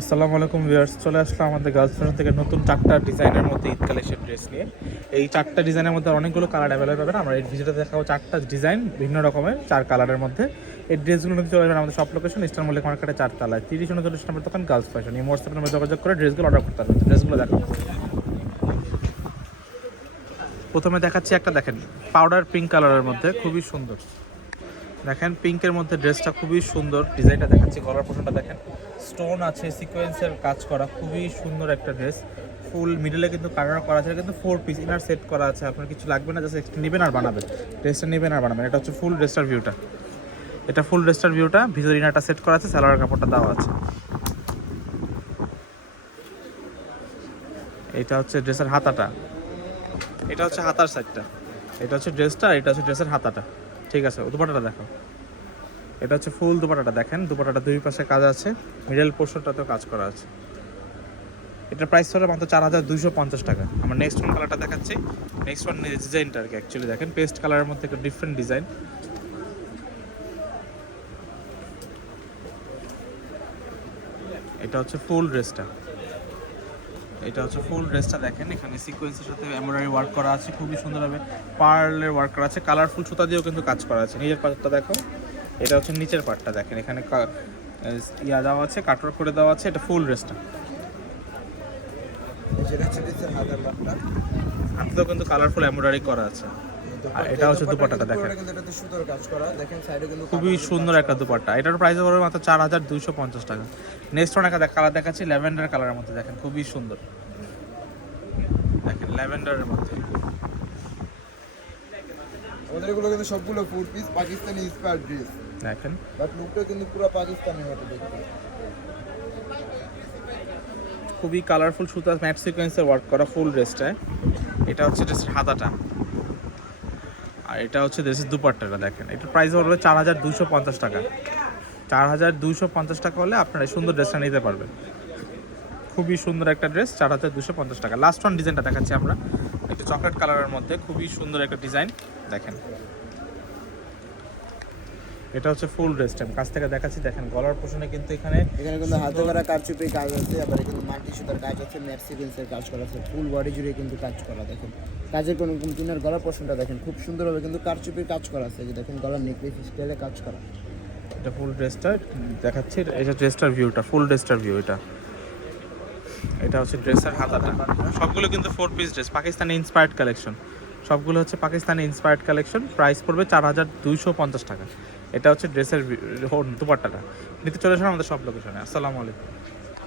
আসসালামু আলাইকুম ভিউয়ার্স, চলে আসলাম আমাদের গার্লস ফ্যাশন থেকে নতুন চারটা ডিজাইনের মধ্যে ঈদ কালেকশন ড্রেস নিয়ে। এই চারটা ডিজাইনের মধ্যে অনেকগুলো কালার অ্যাভেলেবল পাবেন আমরা এই ভিডিওতে দেখাবো চারটা ডিজাইন বিভিন্ন রকমের, চার কালারের মধ্যে। এই ড্রেসগুলো নিতে চলে যাবেন আমাদের সব লোকেশন ইস্টার মল্লিক মার্কেটে চার তালায় তিরিশ উনচল্লিশ নম্বর দোকান গার্লস ফ্যাশন এই হোয়াটসঅ্যাপ নম্বরে যোগাযোগ করে ড্রেসগুলো অর্ডার করতে পারবেন। ড্রেসগুলো দেখাবো প্রথমে দেখাচ্ছি একটা, দেখেন পাউডার পিঙ্ক কালারের মধ্যে, খুবই সুন্দর। দেখেন, পিঙ্কের মধ্যে ড্রেসটা খুবই সুন্দর। ডিজাইনটা দেখাচ্ছি, গলার পোশনটা দেখেন। স্টোন আছে, সিকোয়েন্সের কাজ করা, খুবই সুন্দর একটা ড্রেস। ফুল মিডলে কিন্তু কালার করা আছে, কিন্তু ফোর পিস ইনার সেট করা আছে। আপনার কিছু লাগবে না জাস্ট এক্সট্রা নেবেন আর বানাবেন। ড্রেসটা নেবেন আর বানাবেন। এটা হচ্ছে ফুল ড্রেসটার ভিউটা এটা ফুল ড্রেসটার ভিউটা ভিতরে ইনারটা সেট করা আছে, সালোয়ার কাপড়টা দেওয়া আছে। এটা হচ্ছে ড্রেসের হাতাটা। এটা হচ্ছে হাতার সাইডটা এটা হচ্ছে ড্রেসটা এটা হচ্ছে ড্রেসের হাতাটা। ঠিক আছে দুপাটাটা দেখো। এটা হচ্ছে ফুল দুপাটাটা, দেখেন, দুপাটাটা দুই পাশে কাজ আছে মিডল পোর্শনটাতেও কাজ করা আছে। এটার প্রাইস হলো মাত্র চার হাজার দুইশো পঞ্চাশ টাকা। আমার নেক্সট ওয়ান কালারটা দেখাচ্ছি। নেক্সট ওয়ান ডিজাইনটা আর কি অ্যাকচুয়ালি দেখেন পেস্ট কালারের মধ্যে একটা ডিফারেন্ট ডিজাইন এটা হচ্ছে ফুল ড্রেসটা এটা হচ্ছে ফুল ড্রেসটা দেখেন এখানে সিকোয়েন্সের সাথে এমব্রয়ডারি ওয়ার্ক করা আছে খুবই সুন্দরভাবে পার্লের ওয়ার্ক করা আছে কালারফুল সুতা দিয়েও কিন্তু কাজ করা আছে। নিজের পার্টটা দেখো এটা হচ্ছে নিচের পার্টটা দেখেন এখানে ইয়া দেওয়া আছে কাটর করে দেওয়া আছে এটা ফুল ড্রেসটা হাতেও কিন্তু কালারফুল এমব্রয়ডারি করা আছে। আর এটা হচ্ছে দুপাট্টাটা দেখেন। খুবই সুন্দর একটা দুপাট্টা। এটার প্রাইস পড়বে মাত্র চার হাজার দুইশো পঞ্চাশ টাকা। নেক্সট একটা কালার দেখাচ্ছি ল্যাভেন্ডার কালারের মধ্যে দেখেন খুবই সুন্দর। দেখেন ল্যাভেন্ডারের মধ্যে। আমাদের এগুলো কিন্তু সবগুলো পিস পাকিস্তানি ড্রেস দেখেন। বাট লুকটা কিন্তু পুরো পাকিস্তানি মতো দেখতে। খুবই কালারফুল সুতা ম্যাট সিকোয়েন্সের ওয়ার্ক করা ফুল ড্রেসটায় এটা হচ্ছে ড্রেসের হাতাটা। আর এটা হচ্ছে দেশের দুপাট্টাটা দেখেন। এটার প্রাইস পড়বে চার হাজার দুশো পঞ্চাশ টাকা। চার হাজার দুশো পঞ্চাশ টাকা হলে আপনারা এই সুন্দর ড্রেসটা নিতে পারবেন। খুবই সুন্দর একটা ড্রেস চার হাজার দুশো পঞ্চাশ টাকা। লাস্ট ওয়ান ডিজাইনটা দেখাচ্ছি আমরা। একটু চকলেট কালারের মধ্যে খুবই সুন্দর একটা ডিজাইন দেখেন। এটা হচ্ছে ফুল ড্রেসটা কাছ থেকে দেখাচ্ছি দেখেন গলার পোষণে কিন্তু এখানে এখানে কিন্তু হাতে করা কারচুপি কাজ আছে আবার কিন্তু মাল্টি সুতার কাজ আছে ম্যাট সিকোয়েন্সের কাজ করা আছে ফুল বডি জুড়ে কিন্তু কাজ করা দেখেন। কাজের কোনো কুমচুনের গলা পোর্শনটা দেখেন খুব সুন্দরভাবে কিন্তু কারচুপির কাজ করা আছে যে দেখেন গলার নেকলেস স্টাইলে কাজ করা। এটা ফুল ড্রেসটা দেখাচ্ছি এটা ড্রেসটার ভিউটা ফুল ড্রেসটার ভিউ এটা। এটা হচ্ছে ড্রেসের হাতাটা। সবগুলো কিন্তু four piece dress Pakistani inspired collection সবগুলো হচ্ছে পাকিস্তানি ইন্সপায়ার্ড কালেকশন প্রাইস পড়বে চার হাজার দুইশো পঞ্চাশ টাকা। এটা হচ্ছে ড্রেসের দুপাট্টাটা। নিতে চলে আসুন আমাদের সব লোকেশনে আসসালামু আলাইকুম।